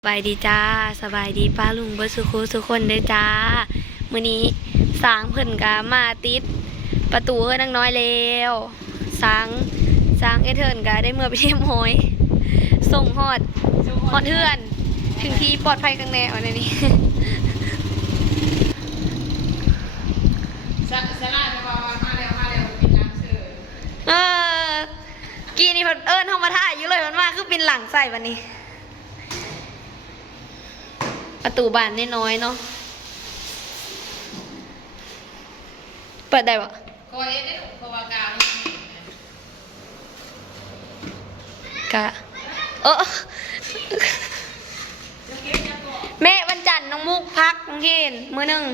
สบายดีจ้าสบายดีป้าลุงเบิร์สุขุสุคนเด้จ้ามื้อนี้สางเพิ่นกามาติด ประตูเฮ้ยนังน้อยแล้วสางสางเอเทิร์นกาได้เมื่อไปเที่ยมหอยส่งฮอดฮอดเทือน ถึงที่ปลอดภัยกันแน่เอาในนี้สะสาจะบอกว่ามาแล้วมาแล้วเป็นน้ำเสืออ กี้นี่เพิ่นเอิ้นเฮามาท่าอยู่เลยมันมาคือเป็นหลังใส่บัดนี้ ประตูบานน้อยๆเนาะ เปิดได้ปะโคเอ็ดได้ถูกโควากาวนี่กะเออแม่วันจันทร์น้องมุกพักน้องเคนมือหนึ่ง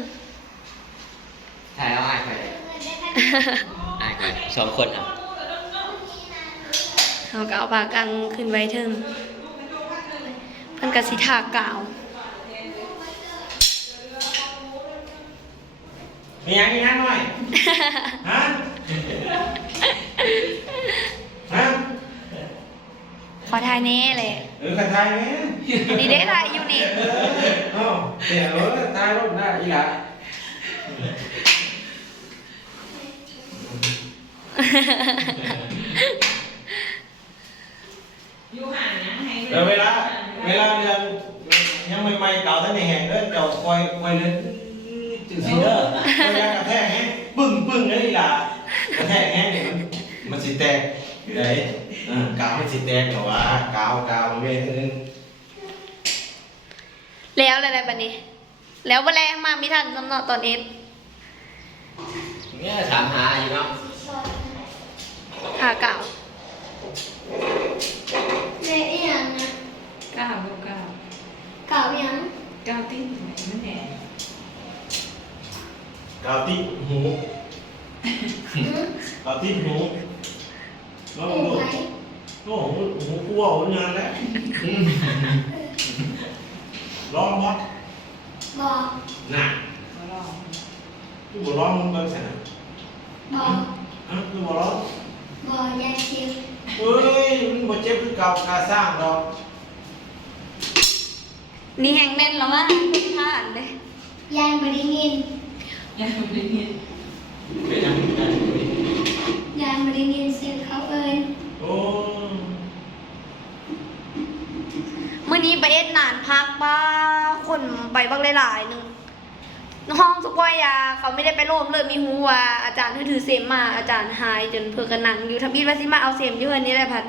ถ่ายแล้วอายใครอายใครสองคนอะเขาก็เอาปากกังขึ้นไว้เทิงเพิ่นกะสิทากาว มีอย่างนี้นะหน่อย ฮะ ฮะขอทายแน่เลยเออกระทายไหมนี่เด้ทายอยู่นี่เออเอ้าเดี๋ยวเออทายรถได้อีหละอยู่ห่างนะให้เดี๋ยวเวลา เวลาเดือนยังใหม่ๆเก่าทั้งในแห่งเด้อเจ้าคอยคอยเลื่อน จืดสิเด้อคอยยางกระแทกแฮงปึ้งปึ้งเลยอีหละกระแทกแฮงนี่มันมันสิแตกอยู่ไหนเออกาวมันสิแตกเหรอวะกาวกาวเว้ยนึงแล้วอะไรบัดนี้ แล้ววันแรกมามีทันสำนอตอนเอฟเนี่ยถามหาอยู่เนาะทากาวเละอีหยังนะก้าวลูกก้าวเก่าหยังก้าวติ้นไหนนั่นแหละ กาวติดหูหืมกาวติดหูลองหูดูไหนโอ้โหหูกลัวหัวงานแล้วร้องบอสบอกน่ะมาลองกูบอกร้องมึงเบิ่งใส่น่ะบอกฮะกูบอกร้องบอกยายชิวเฮ้ยมันบ่เจ็บคือเก่ากาสร้างดอกนี่แหงแม่นแล้วว่าทุกท่านเลยยายไม่ได้ยิน ยังไม่ได้ยินเป็นยังไงยายไม่ได้ยินเสียงเขาเอ่ยโอ้มื่อนี้ไปเอ็ดนานพักบ้าคนไปบักหลายๆหนึ่งห้องสุกอยาเขาไม่ได้ไปร่วมเลยมีหูว่าอาจารย์เพิ่นถือเสมมาอาจารย์หายจนเพื่อกันนังอยู่ทำบิดว่าสิมาเอาเสมอยู่เฮือนนี้แหละพัด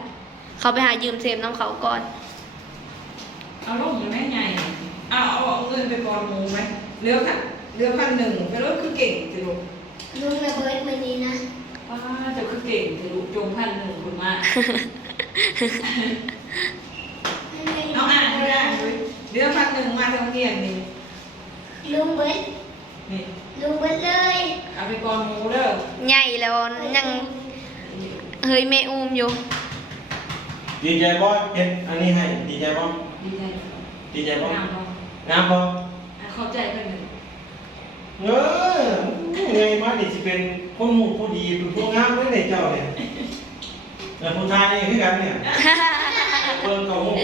เขาไปหายืมเสมน้ำเขาก่อนเอาลูกอยู่แม่ใหญ่เอาเอาเอาเงินไปกอนหมูไหมเรือพัน เรือพันหนึ่งไปรถคือเก่งสิลูกลุงระเบิดวันนี้นะว้าจะคือเก่งสิลูกจงพันหนึ่งคุณมากเอาอ่านไม่ได้เลยเรือพันหนึ่งมาทางเรียนนี่ลุงเบิดนี่ลุงเบิดเลยเอาไปกอนหมูเด้อใหญ่แล้วยังเฮ้ยแม่อุ้มอยู่ ดีใจบ่เฮ็ดอันนี้ให้ ดีใจบ่ดีใจดีใจบ่งามเนาะงามบ่อะเข้าใจเพิ่นหนึ่ง เออไงมาเนี่ยสิเป็นคนหมู่ผู้ดีเป็นผู้งามเด้อเนี่ยเจ้าเนี่ยแล้วผู้ชายนี่คือกันเนี่ยเบิ่งเขาหมู่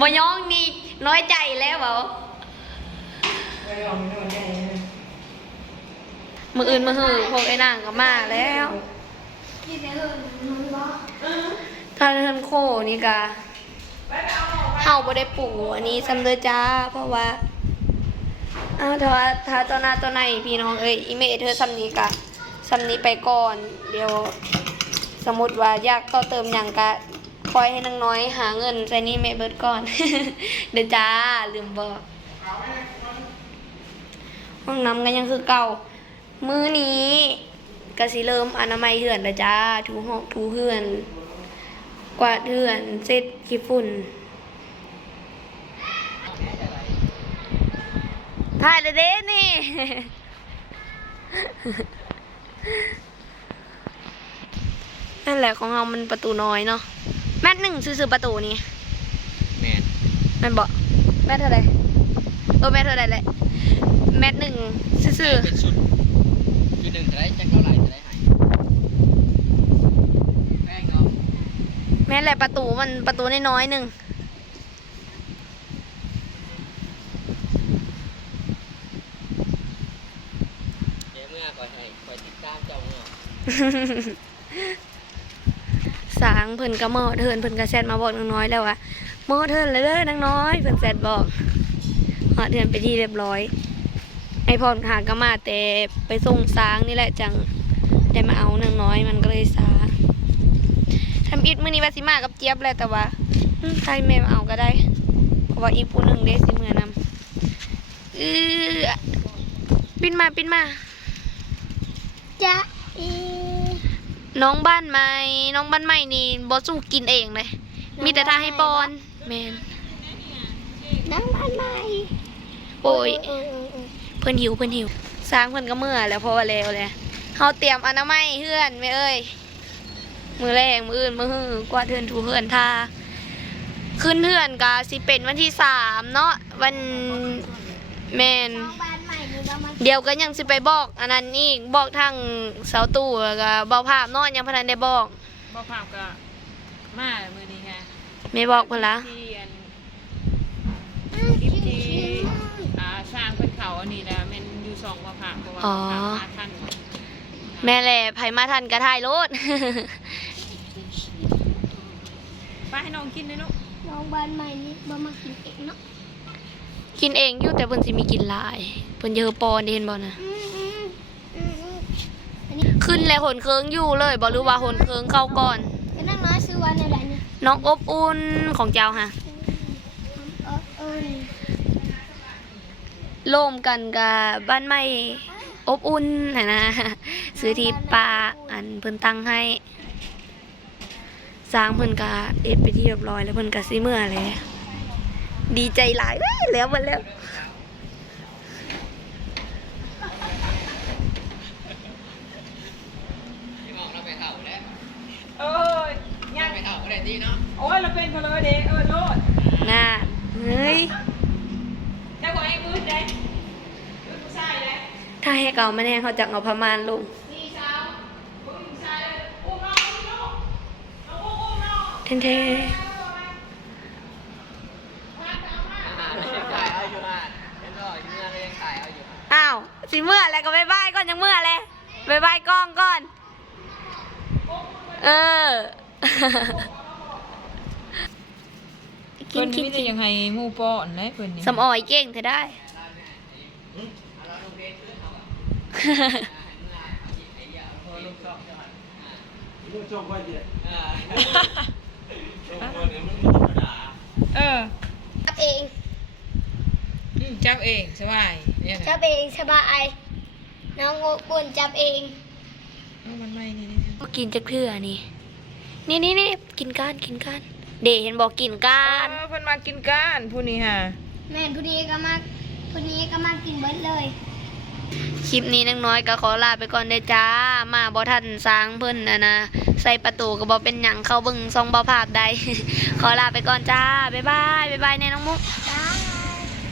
บ่ย่องนี่น้อยใจแล้วเปล่าไปลองไม่โดนใจเลยมืออื่นมือหือพวกไอ้นางก็มาแล้วที่ไปเหินลุงบอกถ้าเทินโคนี่กะเฮาบ่ได้ปลูกอันนี้ซ้ำเด้อจ้าเพราะว่า อาถ้าว่าถ้าตัวหน้าตัวในพี่น้องเอ้ยอีเมเธอซ้ำนี้กะซ้ำนี้ไปก่อน เดี๋ยวสมมติว่าอยากต่อเติมหยังกะคอยให้นางน้อยหาเงินใส่นี่เมเบิดก่อน เด้อจ้าลืมบอกห้องน้ำก็ยังคือเก่า มือนี้ก็สิเริ่มอนามัยเหือนแล้วจ้าถูห้องถูเหือน กวาดเหือนเซ็ตขี้ฝุ่น ถ่ายเลยเด้นี่ นั่นแหละของเรามันประตูน้อยเนาะ แมทหนึ่งซื้อๆประตูนี่แมนแมนบอกแมทเท่าไหรเออแมทเท่าไหรแหละแมทหนึ่งซื้อเป็นสุดคือหนึ่งจะได้แจ็คเท่าไหร่จะได้หายแป้งเนาะๆแม่นแหละประตูมันประตูน้อยๆหนึ่ง สางเพิ่นก็หมอเทินเพิ่นก็แซดมาบอกนางน้อยแล้วว่าหมอเทินเลยเด้อนางน้อยเพิ่นแซดบอกหอเทินไปที่เรียบร้อย ไอพรหาก็มาแต่ไปส่งสางนี่แหละจังได้มาเอานางน้อยมันก็เลยสาทำอิดมื้อนี้ว่าสิมากับเจี๊ยบแหละแต่ว่าใครแม่มาเอาก็ได้เพราะว่าอีกผู้หนึ่งเด้สิมื้อนำเออปินมาปินมา จะอี น้องบ้านใหม่น้องบ้านใหม่นี่บ่สู้กินเองเลย มีแต่ท่าให้ปอนแมนน้ำบ้านใหม่โอ้ยเออเออเออเพิ่นหิวเพิ่นหิวสร้างเพิ่นก็เมื่อแล้วเพราะว่าแล้วแหละเฮาเตรียมอนามัยเฮือนแม่เอ้ยมือแรงมืออื่นมือฮือกวาดเฮือนถูเฮือนทาขึ้นเฮือนก็สิเป็นวันที่สามเนาะวันแม่น เดี๋ยวก็ยังสิไปบอก อันนั้นอีกบอกทางเสาตู้แล้วก็เบาภาพเนาะยังพนันได้บอกบ่ภาพก็มามื้อนี้ฮะไม่บอกเพิ่นละที่อันคลิปที่อ่าสร้างเพิ่นเขาอันนี้นะแม่นอยู่สองบ่ภาพเพราะว่าบ่ภาพมาทันแม่แหละไผมาทันก็ถ่ายรถไปให้น้องกินเลยลูกน้องบ้านใหม่นี่บ่มากินเองเนาะ กินเองอยู่แต่เพิ่นสิมีกินหลายเพิ่นเยอะปอนเห็นบ่นะอืมอืมอืมอืมอันนี้ขึ้นแล้วหนเคิงอยู่เลยบ่รู้ว่าหนเคิงเข้าก่อนจะนั่งน้อยซื้อวันอะไรเนี่ยน้องอบอุ่นของเจ้าฮะเออเออโล่มกันกับบ้านใหม่อบอุ่นน่ะนะซื้อที่ป้าอันเพิ่นตั้งให้สร้างเพิ่นก็เอ็ดไปที่เรียบร้อยแล้วเพิ่นก็สิเมื่อเลย ดีใจหลายเว้ยแล้วหมดแล้วเราไปเข่าแล้วเออย่างไปเข่าก็ได้ดีเนาะ โอ้ยเราเป็นเพนเลยเด้เออโลดน่าเฮ้ยเจ้าของไอ้มืดเด้มืดผู้ชายเด้ถ้าให้เก่ามาแน่เขาจักเอาพม่านลงสี่สาวมืดผู้ชายเลยอุ้มน้องอุ้มน้องน้องอุ้มน้องเท่นเท่ ถ่ายเอาอยู่อะเห็นบ่อยเมื่อเรายังถ่ายเอาอยู่ อ้าวสิ เมื่อแล้วก็บายบายก่อนยังเมื่อเลยบายบายกล้องก่อน เออ กิเพิ่นนกินมีแต่ยังให้หมู่ป้อนได้เพิ่นนี่สำออยเก่งเธอได้ลูกชมว่าเดียอ่าชมว่าเนี่ยมันธรรมดาเออจับเอง อืมจับเองสบาย เนี่ยจันะบเองสบายน้องโง่ปุ่นจับเองเอามันไม่นี่นี่ก็กินจากเพื่อนี่ นี่นี่นี่กินก้านกินก้าน เดเห็นบอกกินก้าเอนอเพิ่นมากินก้านผู้นี้ฮะแม่นผู้นี้ก็มาผู้นี้ก็มากินเบิดเลย คลิปนี้นังน้อยก็ขอลาไปก่อนเด้อจ้า มาบ่ทันสร้างเพิ่นนะนะใส่ประตูก็บ่เป็นหยังเข้าเบิ่งซองบ่ภาพใด ขอลาไปก่อนจ้า บ๊ายบาย บ๊ายบายแน่น้องมุกจ้า